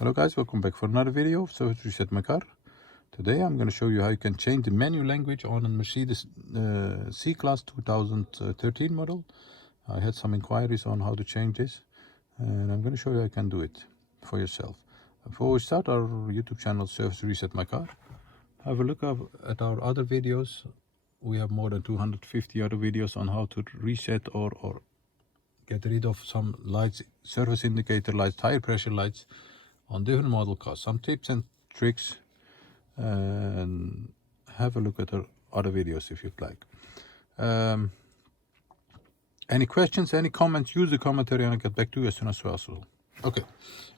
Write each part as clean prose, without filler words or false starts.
Hello guys, welcome back for another video of Service Reset My Car. Today I'm going to show you how you can change the menu language on a Mercedes C-Class 2013 model. I had some inquiries on how to change this, and I'm going to show you how you can do it for yourself. Before we start our YouTube channel Service Reset My Car, have a look at our other videos. We have more than 250 other videos on how to reset or get rid of some lights, service indicator lights, tire pressure lights on different model cars. Some tips and tricks, and have a look at our other videos if you'd like. Any questions, any comments, use the commentary and I'll get back to you as soon as possible. Okay,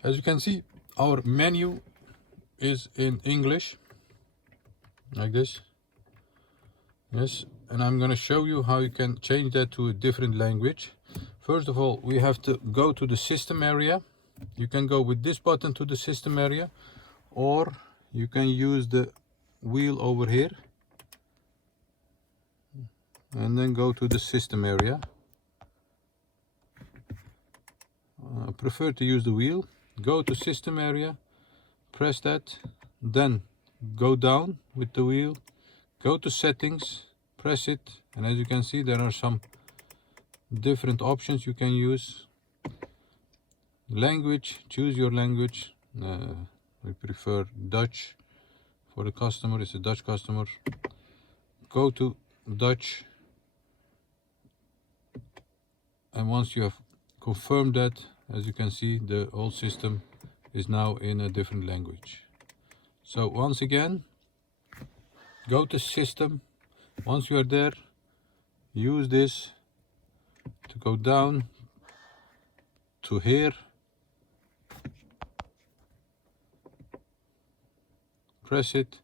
as you can see, our menu is in English, like this. Yes, and I'm going to show you how you can change that to a different language. First of all, we have to go to the system area. You can go with this button to the system area, or you can use the wheel over here and then go to the system area. I prefer to use the wheel. Go to system area, press that, then go down with the wheel, go to settings, press it, and as you can see there are some different options you can use. Language, choose your language. We prefer Dutch for the customer. It's a Dutch customer. Go to Dutch, and once you have confirmed that, as you can see, the whole system is now in a different language. So once again, go to system. Once you are there, use this to go down to here, press it,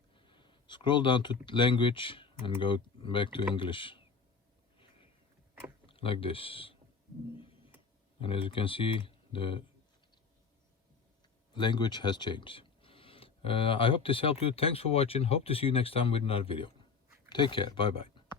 scroll down to language and go back to English, like this. And as you can see, the language has changed. I hope this helped you. Thanks for watching. Hope to see you next time with another video. Take care. Bye bye.